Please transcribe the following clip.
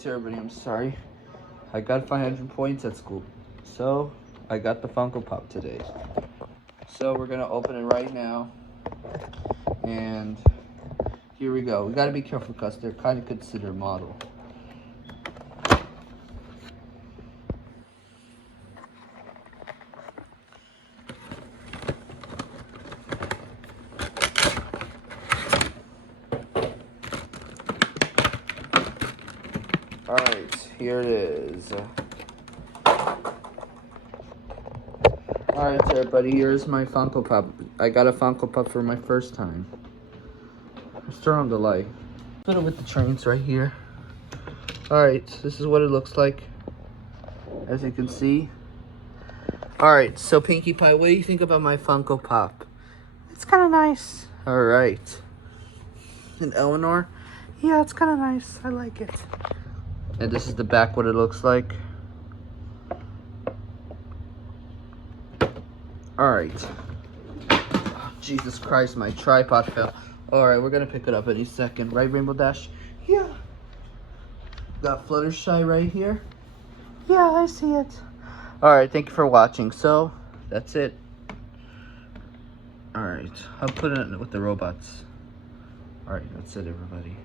Alright everybody, I'm sorry. I got 500 points at school. So, I got the Funko Pop today. So, we're gonna open it right now. And here we go. We gotta be careful because they're kind of considered model. Alright, here it is. Alright everybody, here's my Funko Pop. I got a Funko Pop for my first time. Let's turn on the light. Put it with the trains right here. Alright, this is what it looks like. As you can see. Alright, so Pinkie Pie, what do you think about my Funko Pop? It's kind of nice. Alright. And Elinor? Yeah, it's kind of nice. I like it. And this is the back, what it looks like. Alright. Oh, Jesus Christ, my tripod fell. Alright, we're gonna pick it up any second. Right, Rainbow Dash? Yeah. Got Fluttershy right here. Yeah, I see it. Alright, thank you for watching. So, that's it. Alright, I'll put it with the robots. Alright, that's it, everybody.